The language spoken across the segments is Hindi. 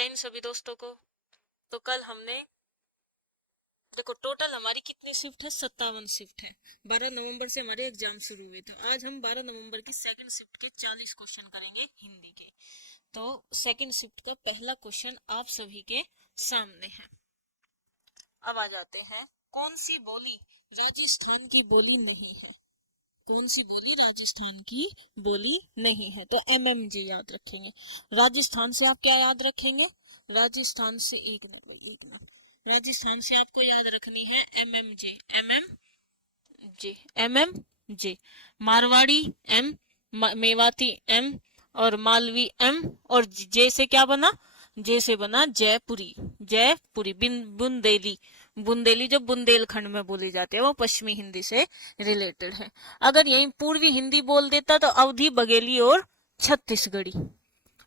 जय हिंद सभी दोस्तों को। तो कल हमने देखो टोटल हमारी कितनी शिफ्ट है, 57 शिफ्ट है। 12 नवंबर से हमारे एग्जाम शुरू हुए थे। आज हम 12 नवंबर की सेकंड शिफ्ट के 40 क्वेश्चन करेंगे हिंदी के। तो सेकंड शिफ्ट का पहला क्वेश्चन आप सभी के सामने है। अब आ जाते हैं, कौन सी बोली राजस्थान की बोली नहीं है? कौन सी बोली राजस्थान की बोली नहीं है? तो MMJ याद रखेंगे। राजस्थान से आप क्या याद रखेंगे? राजस्थान से एक मिनट राजस्थान से आपको याद रखनी है M M J. Marwari M, Mewati M, और मालवी M, और जे से क्या बना? जे से बना जयपुरी। जयपुरी। बुंदेली। बुंदेली जो बुंदेलखंड में बोली जाती है वो पश्चिमी हिंदी से रिलेटेड है। अगर यही पूर्वी हिंदी बोल देता तो अवधी, बघेली और छत्तीसगढ़ी।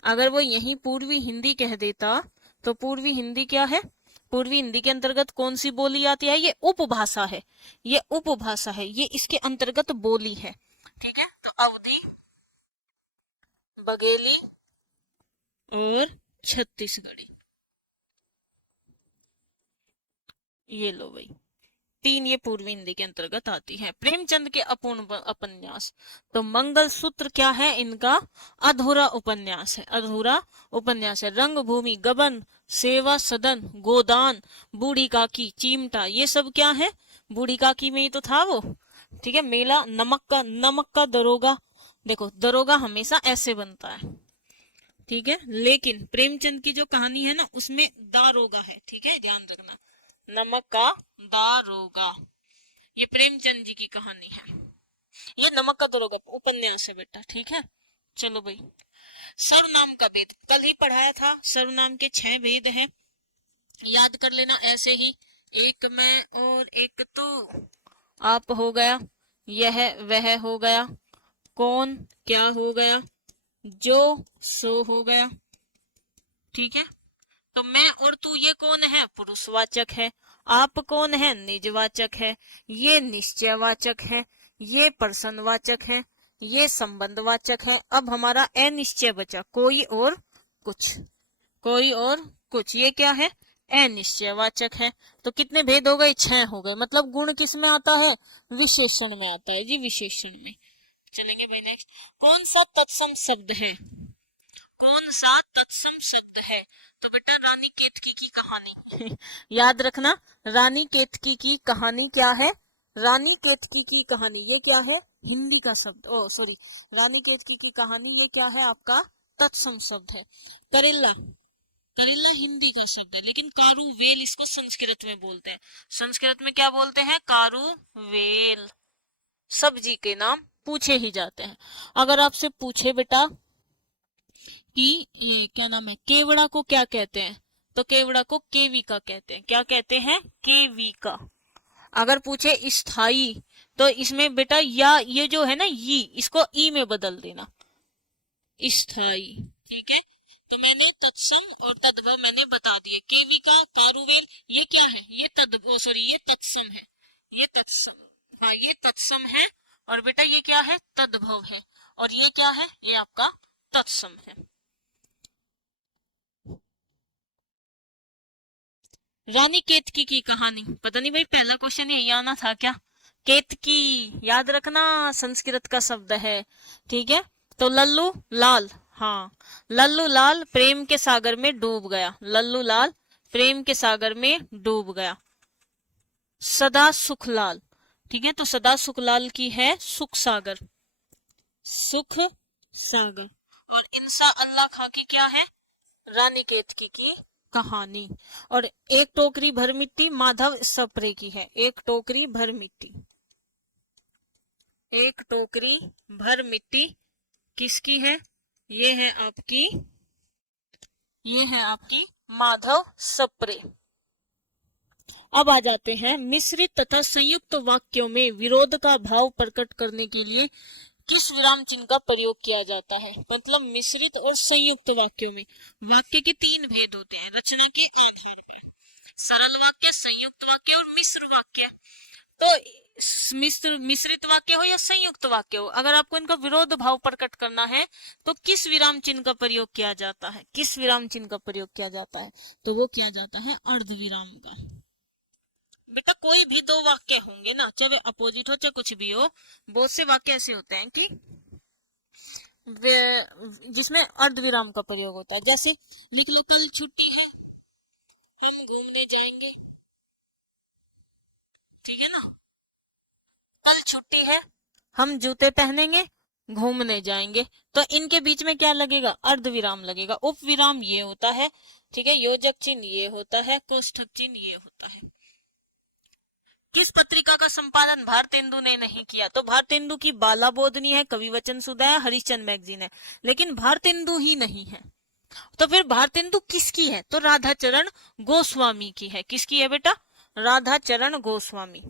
अगर वो यही पूर्वी हिंदी कह देता तो पूर्वी हिंदी क्या है? पूर्वी हिंदी के अंतर्गत कौन सी बोली आती है? ये उपभाषा है। ये उपभाषा है, ये इसके अंतर्गत बोली है। ठीक है, तो अवधी, बघेली और छत्तीसगढ़ी। ये लो भाई, तीन ये पूर्वी हिंदी के अंतर्गत आती है। प्रेमचंद के अपूर्ण उपन्यास, तो मंगलसूत्र क्या है इनका? अधूरा उपन्यास है। अधूरा उपन्यास है। रंगभूमि, गबन, सेवा सदन, गोदान, बूढ़ी काकी, चिमटा, ये सब क्या है? बूढ़ी काकी में ही तो था वो। ठीक है। मेला, नमक का दरोगा। देखो दरोगा हमेशा ऐसे बनता है, ठीक है, लेकिन प्रेमचंद की जो कहानी है ना उसमें दारोगा है। ठीक है, ध्यान रखना, नमक का दारोगा, ये प्रेमचंद जी की कहानी है। ये नमक का दरोगा उपन्यास है बेटा। ठीक है, चलो भाई। सर्वनाम का भेद कल ही पढ़ाया था। सर्वनाम के 6 भेद हैं, याद कर लेना ऐसे ही। एक मैं और एक तू, आप हो गया, यह वह हो गया, कौन क्या हो गया, जो सो हो गया। ठीक है, तो मैं और तू ये कौन है? पुरुषवाचक है। आप कौन है? निजवाचक है। ये निश्चयवाचक है। ये प्रश्नवाचक है। ये संबंधवाचक है। अब हमारा अनिश्चय बचा, कोई और कुछ। कोई और कुछ, ये क्या है? अनिश्चयवाचक है। तो कितने भेद हो गए? 6 हो गए। मतलब गुण किस में आता है? विशेषण में आता है जी, विशेषण में। चलेंगे भाई नेक्स्ट। कौन सा तत्सम शब्द है? कौन सा तत्सम शब्द है? तो बेटा रानी केतकी की कहानी याद रखना। रानी केतकी की कहानी क्या है? रानी केतकी की कहानी, ये क्या है? हिंदी का शब्द। ओ सॉरी, रानी केतकी की कहानी, ये क्या है? आपका तत्सम शब्द है। करेला, करेला हिंदी का शब्द है, लेकिन कारुवेल इसको संस्कृत में बोलते हैं। संस्कृत में क्या बोलते हैं? कारुवेल। सब्जी के नाम पूछे ही जाते हैं। अगर आपसे पूछे बेटा कि ये क्या नाम है, केवड़ा को क्या कहते हैं? तो केवड़ा को केविका कहते हैं। क्या कहते हैं? केविका। अगर पूछे स्थाई, तो इसमें बेटा या ये जो है ना ई, इसको ई में बदल देना, स्थाई। ठीक है, तो मैंने तत्सम और तद्भव मैंने बता दिए। केविका, कारुवेल, ये क्या है? ये ये तत्सम है। ये तत्सम, हाँ ये तत्सम है। और बेटा ये क्या है? तद्भव है। और ये क्या है? ये आपका तत्सम है। रानी केतकी की कहानी, पता नहीं भाई पहला क्वेश्चन यही आना था क्या? केतकी याद रखना, संस्कृत का शब्द है। ठीक है, तो लल्लू लाल, हाँ लल्लू लाल प्रेम के सागर में डूब गया। लल्लू लाल प्रेम के सागर में डूब गया। सदा सुखलाल, ठीक है, तो सदा सुखलाल की है सुख सागर, सुख सागर। और इंसा अल्लाह खां की क्या है? रानी केतकी की कहानी। और एक टोकरी भर मिट्टी माधव सप्रे की है। एक टोकरी भर मिट्टी, एक टोकरी भर मिट्टी किसकी है? ये है आपकी, ये है आपकी माधव सप्रे। अब आ जाते हैं, मिश्रित तथा संयुक्त वाक्यों में विरोध का भाव प्रकट करने के लिए किस विराम चिन्ह का प्रयोग किया जाता है? मतलब मिश्रित और संयुक्त वाक्यों में वाक्य के 3 भेद होते हैं रचना के आधार पर, सरल वाक्य, संयुक्त वाक्य और मिश्र वाक्य। तो मिश्रित वाक्य हो या संयुक्त वाक्य हो, अगर आपको इनका विरोध भाव प्रकट करना है तो किस विराम चिन्ह का प्रयोग किया जाता है, किस विराम चिन्ह का प्रयोग किया जाता है, तो वो किया जाता है अर्ध विराम का। बेटा कोई भी दो वाक्य होंगे ना, चाहे अपोजिट हो चाहे कुछ भी हो, बहुत से वाक्य ऐसे होते हैं कि जिसमें अर्ध विराम का प्रयोग होता है। जैसे लिख लो, कल छुट्टी है, हम घूमने जाएंगे, ठीक है ना, कल छुट्टी है, हम जूते पहनेंगे, घूमने जाएंगे, तो इनके बीच में क्या लगेगा, अर्ध विराम लगेगा। उप विराम ये होता है, ठीक है, योजक चिन्ह ये होता है, कोष्ठक चिन्ह ये होता है। किस पत्रिका का संपादन भारतेंदु ने नहीं किया, तो भारतेंदु की बाला बोधनी है, कवि वचन सुधा है, हरिश्चंद्र मैगजीन है, लेकिन भारतेंदु ही नहीं है। तो फिर भारतेंदु किसकी है, तो राधाचरण गोस्वामी की है। किसकी है बेटा, राधाचरण गोस्वामी,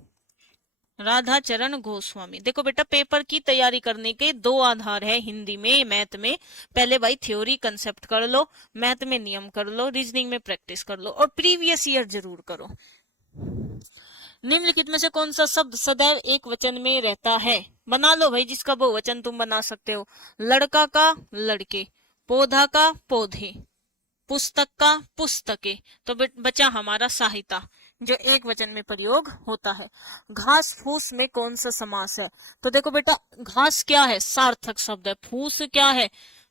राधाचरण गोस्वामी। देखो बेटा, पेपर की तैयारी करने के दो आधार है हिंदी में, मैथ में। पहले भाई थ्योरी कंसेप्ट कर लो, मैथ में नियम कर लो, रीजनिंग में प्रैक्टिस कर लो, और प्रीवियस ईयर जरूर करो। निम्नलिखित में से कौन सा शब्द सदैव एक वचन में रहता है, बना लो भाई, जिसका बहुवचन तुम बना सकते हो। लड़का का लड़के, पौधा का पौधे, पुस्तक का पुस्तके, तो बचा हमारा सहायता जो एक वचन में प्रयोग होता है। घास फूस में कौन सा समास है, तो देखो बेटा, घास क्या है, सार्थक शब्द है, फूस क्या है,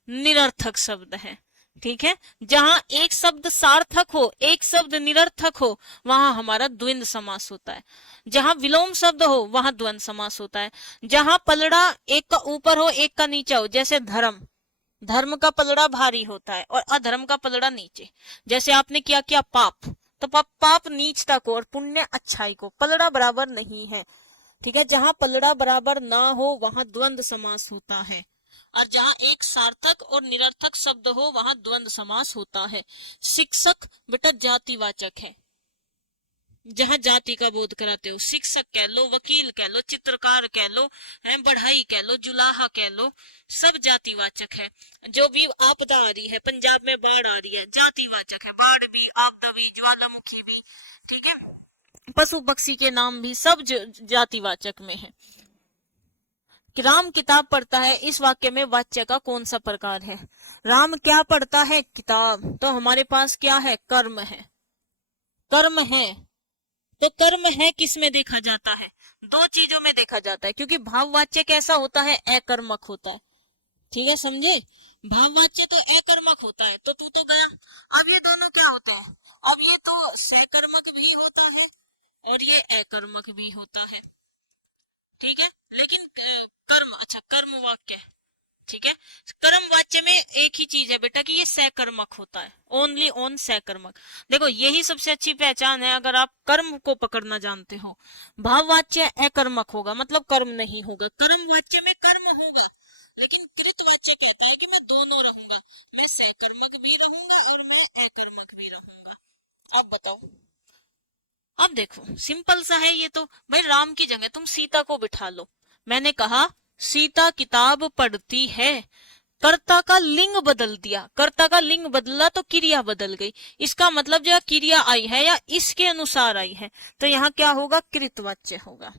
निरर्थक शब्द है, ठीक है। जहां एक शब्द सार्थक हो, एक शब्द निरर्थक हो, वहां हमारा द्वंद्व समास होता है। जहां विलोम शब्द हो, वहां द्वंद्व समास होता है। जहां पलड़ा एक का ऊपर हो एक का नीचा हो, जैसे धर्म, धर्म का पलड़ा भारी होता है और अधर्म का पलड़ा नीचे। जैसे आपने क्या किया, पाप, तो पाप नीचता को और पुण्य अच्छाई को, पलड़ा बराबर नहीं है, ठीक है। जहां पलड़ा बराबर ना हो वहां द्वंद्व समास होता है, और जहां एक सार्थक और निरर्थक शब्द हो वहां द्वंद्व समास होता है। शिक्षक बेटा जातिवाचक है, जहां जाति का बोध कराते हो, शिक्षक कह लो, वकील कह लो, चित्रकार कह लो, बढ़ाई कह लो, जुलाहा कह लो, सब जातिवाचक है। जो भी आपदा आ रही है, पंजाब में बाढ़ आ रही है, जातिवाचक है, बाढ़ भी, आपदा भी, ज्वालामुखी भी, ठीक है, पशु पक्षी के नाम भी सब जातिवाचक में है। राम किताब पढ़ता है, इस वाक्य में वाच्य का कौन सा प्रकार है, राम क्या पढ़ता है, किताब, तो हमारे पास क्या है, कर्म है, कर्म है। तो कर्म है किस में देखा जाता है, दो चीजों में देखा जाता है, क्योंकि भाववाच्य कैसा होता है, अकर्मक होता है, ठीक है, समझे। भाववाच्य तो अकर्मक होता है, तो तू तो गया। अब ये दोनों क्या होते हैं, अब ये तो सकर्मक भी होता है और ये अकर्मक भी होता है, ठीक है। लेकिन कर्म, अच्छा कर्म वाक्य, ठीक है, कर्म वाच्य में एक ही चीज है बेटा कि ये सकर्मक होता है, ओनली ऑन सकर्मक। देखो यही सबसे अच्छी पहचान है, अगर आप कर्म को पकड़ना जानते हो। भाववाच्य अकर्मक होगा, मतलब कर्म नहीं होगा, कर्म वाच्य में कर्म होगा, लेकिन कृतवाच्य कहता है कि मैं दोनों रहूंगा, मैं सकर्मक भी रहूंगा और मैं अकर्मक भी रहूंगा। अब बताओ, अब देखो सिंपल सा है ये तो भाई, राम की जगह तुम सीता को बिठा लो। मैंने कहा सीता किताब पढ़ती है, कर्ता का लिंग बदल दिया, कर्ता का लिंग बदला तो क्रिया बदल गई, इसका मतलब जो क्रिया आई है या इसके अनुसार आई है, तो यहाँ क्या होगा, कृतवाच्य होगा।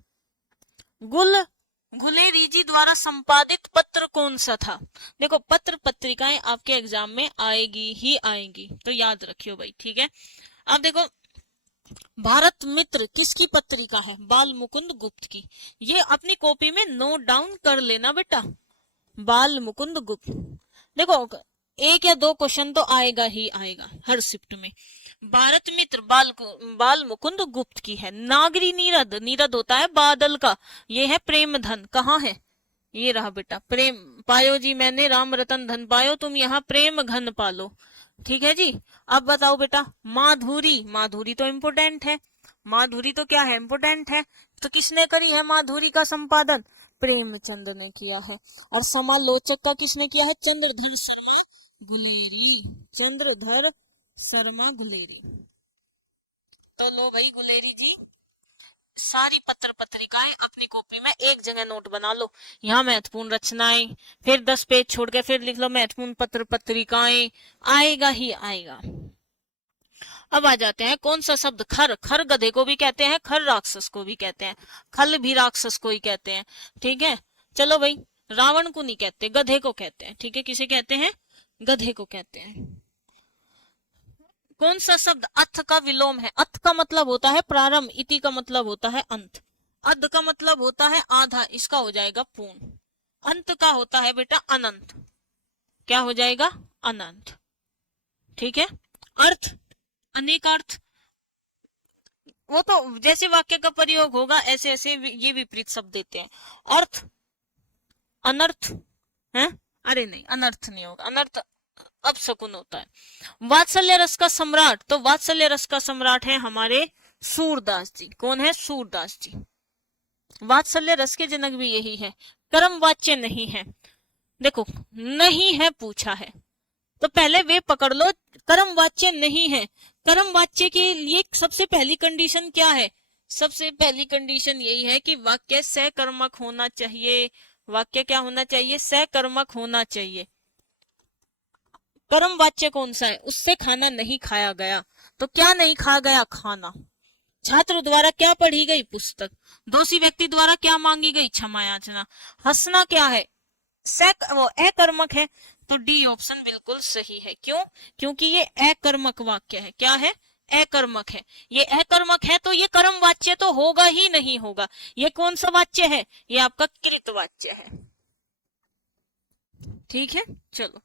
गुलेरी जी द्वारा संपादित पत्र कौन सा था, देखो पत्र पत्रिकाएं आपके एग्जाम में आएगी ही आएगी, तो याद रखियो भाई, ठीक है। अब देखो भारत मित्र किसकी पत्रिका है, बाल मुकुंद गुप्त की, ये अपनी कॉपी में नोट डाउन कर लेना बेटा, बाल मुकुंद गुप्त। देखो एक या दो क्वेश्चन तो आएगा ही आएगा हर शिफ्ट में। भारत मित्र बाल मुकुंद गुप्त की है। नागरी नीरद, नीरद होता है बादल का, ये है प्रेम धन, कहाँ है, ये रहा बेटा, प्रेम पायो जी मैंने राम रतन धन पायो, तुम यहाँ प्रेम घन पालो, ठीक है जी। अब बताओ बेटा माधुरी, माधुरी तो इम्पोर्टेंट है, माधुरी तो क्या है, इम्पोर्टेंट है, तो किसने करी है माधुरी का संपादन, प्रेमचंद ने किया है। और समालोचक का किसने किया है, चंद्रधर शर्मा गुलेरी, चंद्रधर शर्मा गुलेरी। तो लो भाई गुलेरी जी, सारी पत्र पत्रिकाएं अपनी कॉपी में एक जगह नोट बना लो, यहाँ महत्वपूर्ण रचनाएं, फिर 10 पेज छोड़ के फिर लिख लो महत्वपूर्ण पत्र पत्रिकाएं, आएगा ही आएगा। अब आ जाते हैं कौन सा शब्द, खर। खर गधे को भी कहते हैं, खर राक्षस को भी कहते हैं, खल भी राक्षस को ही कहते हैं। ठीक है, चलो भाई, रावण को नहीं कहते, गधे को कहते हैं। ठीक है, किसे कहते हैं, गधे को कहते हैं। कौन सा शब्द अथ का विलोम है? अथ का मतलब होता है प्रारंभ, इति का मतलब होता है अंत, अध का मतलब होता है आधा, इसका हो जाएगा पूर्ण, अंत का होता है बेटा अनंत, क्या हो जाएगा, अनंत। ठीक है, अर्थ, अनेक अर्थ, वो तो जैसे वाक्य का प्रयोग होगा ऐसे ऐसे ये विपरीत शब्द देते हैं। अर्थ, अनर्थ है, अरे नहीं अनर्थ नहीं होगा, अनर्थ अब शकुन होता है। वात्सल्य रस का सम्राट, तो वात्सल्य रस का सम्राट है हमारे सूरदास जी। कौन है, सूरदास जी। वात्सल्य रस के जनक भी यही है। कर्म वाच्य नहीं है, देखो नहीं है पूछा है तो पहले वे पकड़ लो, कर्म वाच्य नहीं है। कर्म वाच्य के लिए सबसे पहली कंडीशन क्या है, सबसे पहली कंडीशन यही है कि वाक्य सकर्मक होना चाहिए। वाक्य क्या होना चाहिए, सकर्मक होना चाहिए। कर्म वाच्य कौन सा है, उससे खाना नहीं खाया गया, तो क्या नहीं खाया गया, खाना। छात्र द्वारा क्या पढ़ी गई, पुस्तक। दोषी व्यक्ति द्वारा क्या मांगी गई, क्षमा याचना। हंसना क्या है, वो अकर्मक है, तो डी ऑप्शन बिल्कुल सही है। क्यों, क्योंकि ये अकर्मक वाक्य है। क्या है, अकर्मक है। ये अकर्मक है तो ये कर्म वाच्य तो होगा ही नहीं होगा। ये कौन सा वाच्य है, ये आपका कृत वाच्य है। ठीक है, चलो।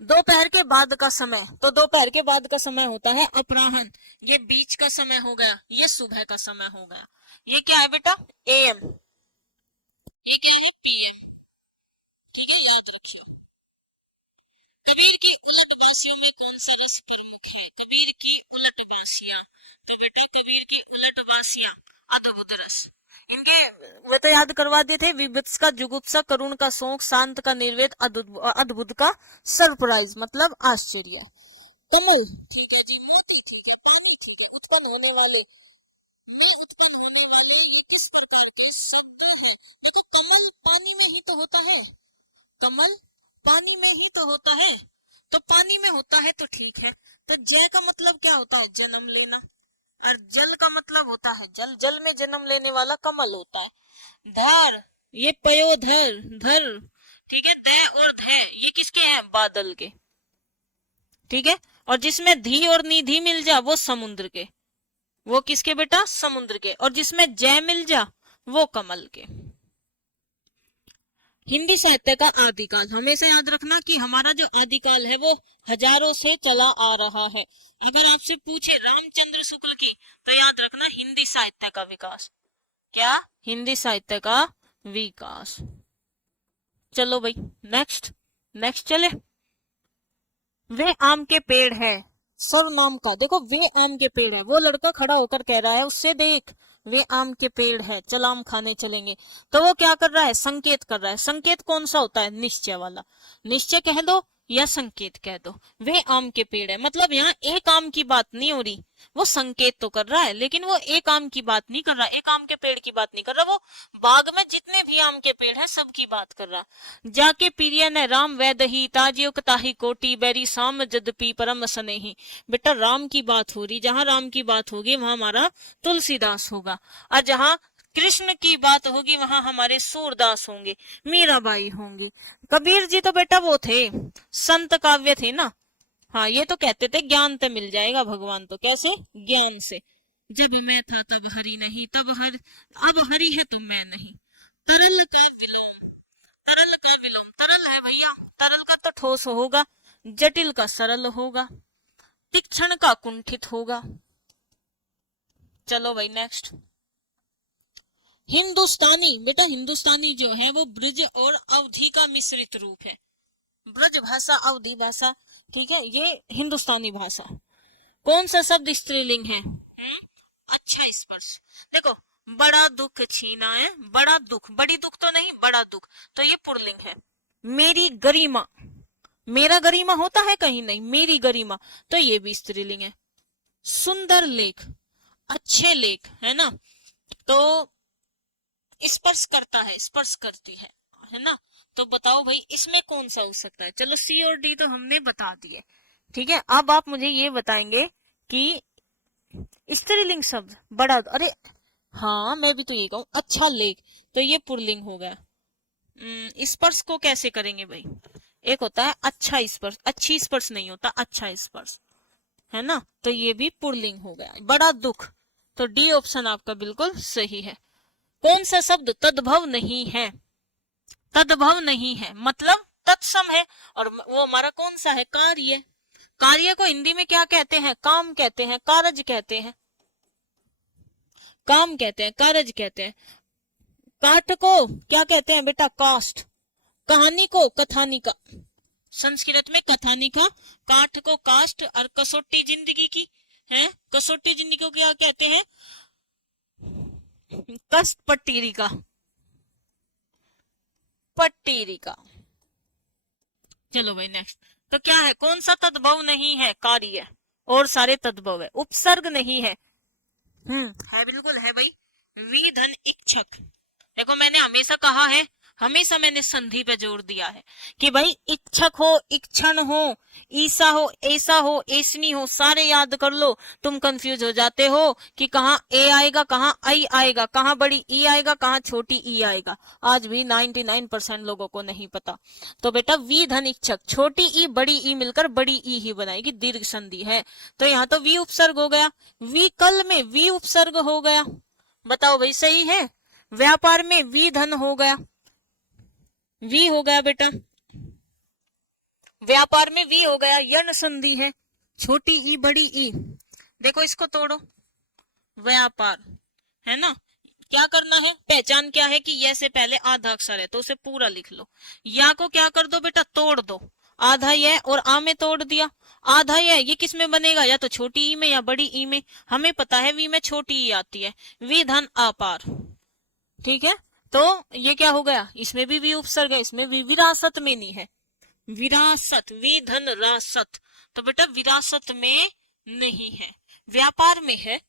दोपहर के बाद का समय, तो दोपहर के बाद का समय होता है अपराह्न, ये बीच का समय हो गया, ये सुबह का समय हो गया। ये क्या है बेटा, एएम, ये क्या है, पीएम। ठीक है, याद रखियो। कबीर की उलटबासियों में कौन सा रस प्रमुख है, कबीर की उलटबासियां, तो बेटा कबीर की उलटबासियां अद्भुत रस। इनके वे तो याद करवा दिए थे, विभत्स का जुगुप्सा, करुण का शोक, शांत का निर्वेद, अद्भुत का सरप्राइज मतलब आश्चर्य। कमल ठीक है जी, मोती ठीक है, पानी ठीक है, उत्पन्न होने वाले में उत्पन्न होने वाले ये किस प्रकार के शब्द हैं। देखो कमल पानी में ही तो होता है, कमल पानी में ही तो होता है, तो पानी में होता है तो ठीक है। तो जय का मतलब क्या होता है, जन्म लेना, और जल का मतलब होता है जल, जल में जन्म लेने वाला कमल होता है। धार, ये पयोधर, धर, ठीक है, द और ध ये किसके हैं, बादल के। ठीक है, और जिसमें धी और निधि मिल जा वो समुद्र के, वो किसके बेटा, समुद्र के, और जिसमें जय मिल जा वो कमल के। हिंदी साहित्य का आदिकाल, हमेशा याद रखना कि हमारा जो आदिकाल है वो हजारों से चला आ रहा है। अगर आपसे पूछे रामचंद्र शुक्ल की, तो याद रखना हिंदी साहित्य का विकास। क्या, हिंदी साहित्य का विकास। चलो भाई नेक्स्ट, नेक्स्ट चले। वे आम के पेड़ है, सर्वनाम का, देखो वे आम के पेड़ है, वो लड़का खड़ा होकर कह रहा है उससे देख वे आम के पेड़ है, चल आम खाने चलेंगे, तो वो क्या कर रहा है, संकेत कर रहा है। संकेत कौन सा होता है, निश्चय वाला, निश्चय कह दो या संकेत कह दो। वे आम के पेड़ है मतलब यहाँ एक आम की बात नहीं हो रही, वो संकेत तो कर रहा है लेकिन वो एक आम की बात नहीं कर रहा, एक आम के पेड़ की बात नहीं कर रहा, वो बाग में जितने भी आम के पेड़ है सबकी बात कर रहा। जाके पीरिया ने राम वैदही ताजियो ताही कोटी बैरी साम जदपी परम स्नेही, बेटा राम की बात हो रही, जहां राम की बात होगी वहां हमारा तुलसीदास होगा, और जहां कृष्ण की बात होगी वहां हमारे सूरदास होंगे, मीराबाई होंगी। कबीर जी तो बेटा वो थे, संत काव्य थे ना। हाँ, ये तो कहते थे ज्ञान तो मिल जाएगा भगवान, तो कैसे, ज्ञान से। जब मैं था तब हरि नहीं, तब हर अब हरि है तुम मैं नहीं। तरल का विलोम, तरल का विलोम, तरल है भैया, तरल का तो ठोस होगा, जटिल का सरल होगा, तीक्ष्ण का कुंठित होगा। चलो भाई नेक्स्ट। हिंदुस्तानी, बेटा हिंदुस्तानी जो है वो ब्रज और अवधी का मिश्रित रूप है, ब्रज भाषा अवधी भाषा, ठीक है, ये हिंदुस्तानी भाषा। कौन सा शब्द स्त्रीलिंग है, अच्छा स्पर्श। देखो बड़ा दुख छीना है, बड़ा दुख, बड़ी दुख तो नहीं, बड़ा दुख, तो ये पुल्लिंग है। मेरी गरिमा, मेरा गरिमा होता है कहीं नहीं, मेरी गरिमा, तो ये भी स्त्रीलिंग है। सुंदर लेख, अच्छे लेख, है ना, तो स्पर्श करता है, स्पर्श करती है ना, तो बताओ भाई इसमें कौन सा हो सकता है। चलो सी और डी तो हमने बता दिए, ठीक है, अब आप मुझे ये बताएंगे कि स्त्रीलिंग शब्द बड़ा, अरे हाँ मैं भी तो ये कहूँ, अच्छा लेख, तो ये पुल्लिंग हो गया। स्पर्श को कैसे करेंगे भाई? एक होता है अच्छा स्पर्श, अच्छी स्पर्श नहीं होता, अच्छा स्पर्श, है ना, तो ये भी पुल्लिंग हो गया। बड़ा दुख, तो डी ऑप्शन आपका बिल्कुल सही है। कौन सा शब्द तद्भव नहीं है? तद्भव नहीं है मतलब तत्सम है, और वो हमारा कौन सा है? कार्य। कार्य को हिंदी में क्या कहते हैं? काम कहते हैं, कारज कहते हैं, काम कहते हैं, कारज कहते हैं। काठ को क्या कहते हैं बेटा? कास्ट। कहानी को कथानिका, संस्कृत में कथानिका। काठ को कास्ट, और कसौटी जिंदगी की है, कसौटी जिंदगी को क्या कहते हैं? कष्ट पट्टीरिका, पट्टीरिका। चलो भाई नेक्स्ट, तो क्या है? कौन सा तद्भव नहीं है? कार्य, और सारे तद्भव है। उपसर्ग नहीं है, है बिल्कुल है भाई। वी धन इच्छक, देखो मैंने हमेशा कहा है, हमेशा मैंने संधि पे जोर दिया है कि भाई इच्छक हो, इच्छन हो, ईसा हो, ऐसा हो, ऐसनी हो, सारे याद कर लो। तुम कंफ्यूज हो जाते हो कि कहाँ ए आएगा, कहाँ आई आएगा, कहाँ बड़ी ई आएगा, कहाँ छोटी ई आएगा। आज भी 99% लोगों को नहीं पता। तो बेटा वी धन इच्छक, छोटी ई बड़ी ई मिलकर बड़ी ई ही बनाएगी, दीर्घ संधि है। तो यहाँ तो वी उपसर्ग हो गया, विकल में वी उपसर्ग हो गया। बताओ भाई सही है। व्यापार में वी धन हो गया, वी हो गया बेटा, व्यापार में वी हो गया। यण संधि है, छोटी ई बड़ी ई। देखो इसको तोड़ो, व्यापार है ना, क्या करना है? पहचान क्या है कि ये से पहले आधा अक्षर है, तो उसे पूरा लिख लो। या को क्या कर दो बेटा? तोड़ दो। आधा ये और आ में तोड़ दिया। आधा ये किस में बनेगा? या तो छोटी ई में या बड़ी ई में। हमें पता है वी में छोटी ई आती है। वी धन अपार, ठीक है। तो ये क्या हो गया? इसमें भी वी उपसर्ग है, इसमें भी विरासत में नहीं है। विरासत, वी धन रासत, तो बेटा विरासत में नहीं है, व्यापार में है,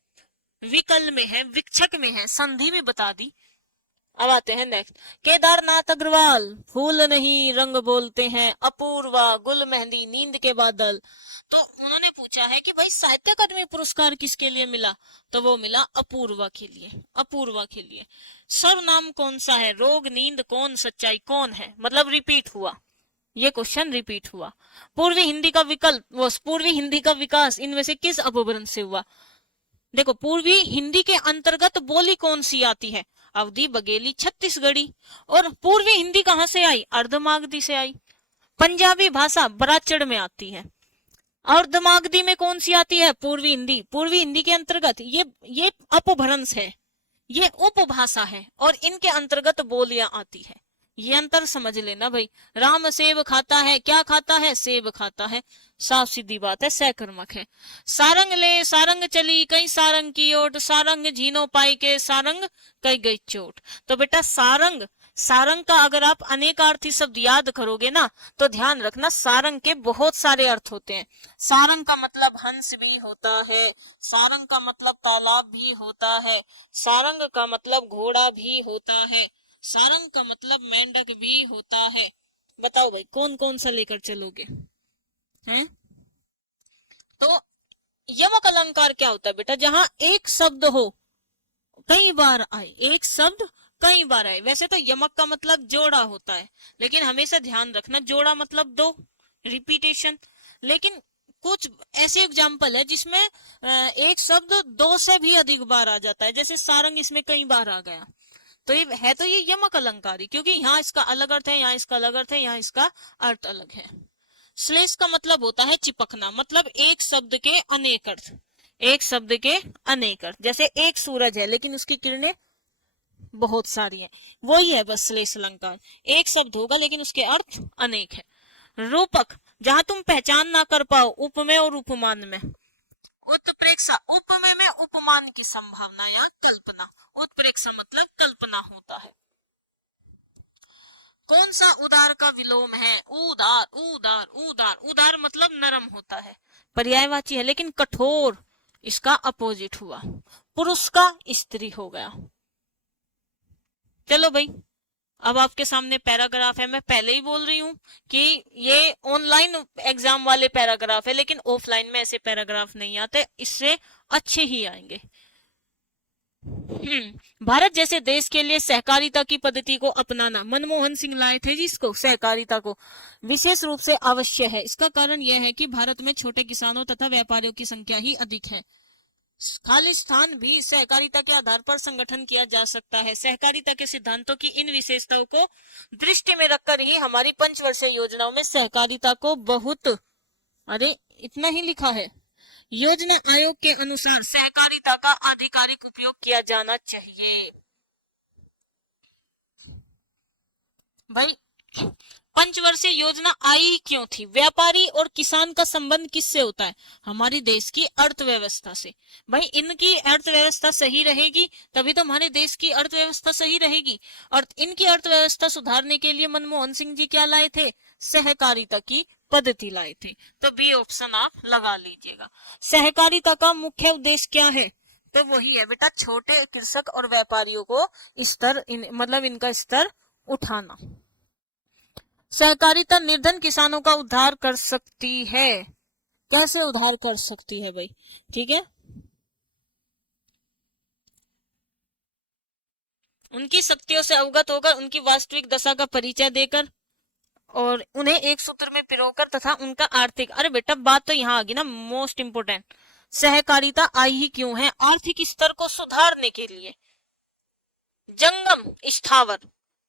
विकल में है, विक्षक में है, संधि भी बता दी। अब आते हैं नेक्स्ट। केदारनाथ अग्रवाल, फूल नहीं रंग बोलते हैं, अपूर्वा, गुल मेहंदी, नींद के बादल। तो उन्होंने पूछा है कि भाई साहित्य अकादमी पुरस्कार किसके लिए मिला? तो वो मिला अपूर्वा के लिए, अपूर्वा के लिए। सर्वनाम कौन सा है? रोग, नींद, कौन, सच्चाई, कौन है, मतलब रिपीट हुआ, ये क्वेश्चन रिपीट हुआ। पूर्वी हिंदी का विकल्प, वो पूर्वी हिंदी का विकास इनमें से किस अपभ्रंश से हुआ? देखो पूर्वी हिंदी के अंतर्गत बोली कौन सी आती है? अवधी, बघेली, छत्तीसगढ़ी। और पूर्वी हिंदी कहां से आई? अर्धमागधी से आई। पंजाबी भाषा बराचड़ में आती है। अर्धमागधी में कौन सी आती है? पूर्वी हिंदी। पूर्वी हिंदी के अंतर्गत ये अपभ्रंश है, ये उपभाषा है, और इनके अंतर्गत बोलियां आती है। ये अंतर समझ लेना भाई। राम सेब खाता है, क्या खाता है? सेब खाता है, साफ सीधी बात है, सहकर्मक है। सारंग ले सारंग चली, कई सारंग की ओट, सारंग झीनो पाई के, सारंग कई गई चोट। तो बेटा सारंग, सारंग का अगर आप अनेकार्थी शब्द याद करोगे ना, तो ध्यान रखना सारंग के बहुत सारे अर्थ होते हैं। सारंग का मतलब हंस भी होता है, सारंग का मतलब तालाब भी होता है, सारंग का मतलब घोड़ा भी होता है, सारंग का मतलब मेंढक भी होता है। बताओ भाई कौन कौन सा लेकर चलोगे? हैं? तो यमक अलंकार क्या होता है बेटा? जहां एक शब्द हो कई बार आए, एक शब्द कई बार आए। वैसे तो यमक का मतलब जोड़ा होता है, लेकिन हमेशा ध्यान रखना जोड़ा मतलब दो, रिपीटेशन। लेकिन कुछ ऐसे एग्जाम्पल है जिसमें एक शब्द दो से भी अधिक बार आ जाता है, जैसे सारंग इसमें कई बार आ गया। तो ये है, तो ये यमक अलंकारी, क्योंकि यहाँ इसका अलग अर्थ है, यहाँ इसका अलग अर्थ है, यहाँ इसका अर्थ अलग है। श्लेष का मतलब होता है चिपकना, मतलब एक शब्द के अनेक अर्थ, एक शब्द के अनेक अर्थ। जैसे एक सूरज है लेकिन उसकी किरणें बहुत सारी हैं, वही है बस श्लेष अलंकार। एक शब्द होगा लेकिन उसके अर्थ अनेक है। रूपक, जहां तुम पहचान ना कर पाओ उपमेय और उपमान में। उत्प्रेक्षा, उपमेय में उपमान की संभावना या कल्पना। उत्प्रेक्षा मतलब कल्पना होता है। कौन सा उदार का विलोम है? उदार, उदार, उदार। उदार मतलब नरम होता है, पर्यायवाची है, लेकिन कठोर इसका अपोजिट हुआ। पुरुष का स्त्री हो गया। चलो भाई अब आपके सामने पैराग्राफ है, मैं पहले ही बोल रही हूँ कि ये ऑनलाइन एग्जाम वाले पैराग्राफ है, लेकिन ऑफलाइन में ऐसे पैराग्राफ नहीं आते, इससे अच्छे ही आएंगे। भारत जैसे देश के लिए सहकारिता की पद्धति को अपनाना मनमोहन सिंह लाए थे जिसको सहकारिता को विशेष रूप से आवश्यक है। इसका कारण यह है कि भारत में छोटे किसानों तथा व्यापारियों की संख्या ही अधिक है। खालिस्तान भी सहकारिता के आधार पर संगठन किया जा सकता है। सहकारिता के सिद्धांतों की इन विशेषताओं को दृष्टि में रखकर ही हमारी पंचवर्षीय योजनाओं में सहकारिता को बहुत, अरे इतना ही लिखा है, योजना आयोग के अनुसार सहकारिता का आधिकारिक उपयोग किया जाना चाहिए। भाई पंचवर्षीय योजना आई क्यों थी? व्यापारी और किसान का संबंध किससे होता है? हमारी देश की अर्थव्यवस्था से। भाई इनकी अर्थव्यवस्था सही रहेगी तभी तो हमारे देश की अर्थव्यवस्था सही रहेगी। और इनकी अर्थव्यवस्था सुधारने के लिए मनमोहन सिंह जी क्या लाए थे? सहकारिता की पद्धति लाए थे। तो बी ऑप्शन आप लगा लीजिएगा। सहकारिता का मुख्य उद्देश्य क्या है? तो वही है बेटा, छोटे कृषक और व्यापारियों को मतलब इनका स्तर उठाना। सहकारिता निर्धन किसानों का उद्धार कर सकती है। कैसे उद्धार कर सकती है भाई? ठीक है, उनकी शक्तियों से अवगत होकर, उनकी वास्तविक दशा का परिचय देकर और उन्हें एक सूत्र में पिरोकर तथा उनका आर्थिक, अरे बेटा बात तो यहाँ आ गई ना, मोस्ट इंपोर्टेंट, सहकारिता आई ही क्यों है? आर्थिक स्तर को सुधारने के लिए। जंगम स्थावर,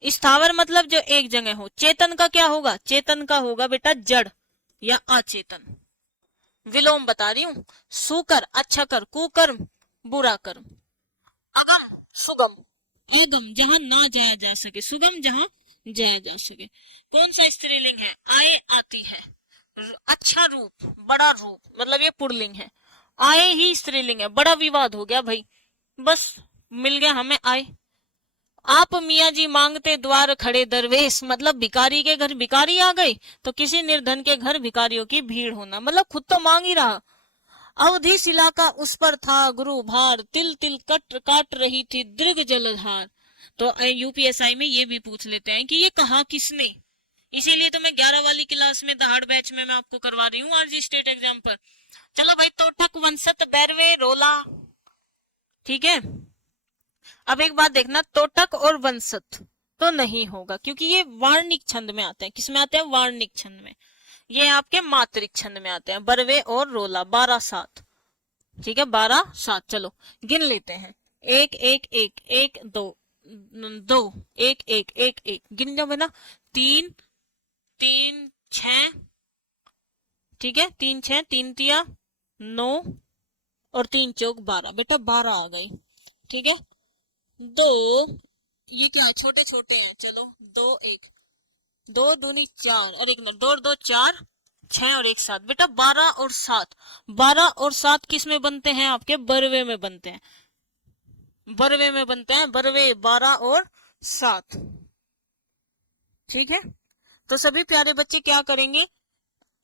स्थावर मतलब जो एक जगह हो। चेतन का क्या होगा? चेतन का होगा बेटा जड़ या अचेतन। विलोम बता रही हूं। सुकर अच्छा कर, कुकर्म बुरा कर्म। अगम सुगम, अगम जहां ना जाया जा सके, सुगम जहां जाया जा सके। कौन सा स्त्रीलिंग है? आए आती है। अच्छा रूप, बड़ा रूप, मतलब ये पुल्लिंग है। आए ही स्त्रीलिंग है। बड़ा विवाद हो गया भाई, बस मिल गया हमें आए। आप मियाँ जी मांगते द्वार खड़े दरवेश, मतलब भिखारी के घर भिखारी आ गए तो किसी निर्धन के घर भिखारियों की भीड़ होना, मतलब खुद तो मांग ही रहा। अवधि शिला का उस पर था गुरु भार, तिल तिल कट काट रही थी दीर्घ जलधार। तो यूपीएसआई में ये भी पूछ लेते हैं कि ये कहा किसने। इसीलिए तो मैं 11 वाली क्लास में दहाड़ बैच में मैं आपको करवा रही हूँ आरजी स्टेट एग्जाम पर। चलो भाई, तोठक वंशत बैरवे रोला, ठीक है। अब एक बात देखना, तोटक और वंशत तो नहीं होगा क्योंकि ये वार्णिक छंद में आते हैं। किस में आते हैं? वार्णिक छंद में। ये आपके मात्रिक छंद में आते हैं। बरवे और रोला 12-7, ठीक है 12-7। चलो गिन लेते हैं। 1-1-1 1-2 1-1-1-1 गिन जाओ ना। 3-3-6, ठीक है 3-6 3 तिया 9 और 3 चौक 12, बेटा 12 आ गई, ठीक है। 2, ये क्या है? छोटे छोटे हैं। चलो 2-1 2 दूनी 4 और 1 2 2 4 6 और 1 7, बेटा 12 और 7। 12 और 7 किस में बनते हैं? आपके बरवे में बनते हैं। बरवे में बनते हैं, बरवे 12 और 7, ठीक है। तो सभी प्यारे बच्चे क्या करेंगे?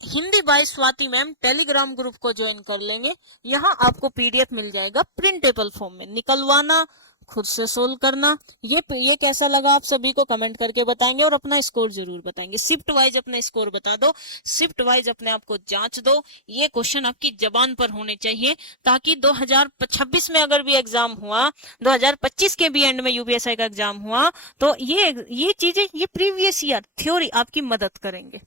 Hindi by Swati ma'am Telegram group को ज्वाइन कर लेंगे। यहाँ आपको पीडीएफ मिल जाएगा प्रिंटेबल फॉर्म में, निकलवाना, खुद से सोल्व करना। ये कैसा लगा आप सभी को कमेंट करके बताएंगे और अपना स्कोर जरूर बताएंगे। शिफ्ट वाइज अपना स्कोर बता दो, शिफ्ट वाइज अपने आप को जांच दो। ये क्वेश्चन आपकी जबान पर होने चाहिए ताकि 2026 में अगर भी एग्जाम हुआ, 2025 के भी एंड में यूपीएसआई का एग्जाम हुआ तो ये चीजें, ये प्रीवियस ईयर थ्योरी आपकी मदद करेंगे।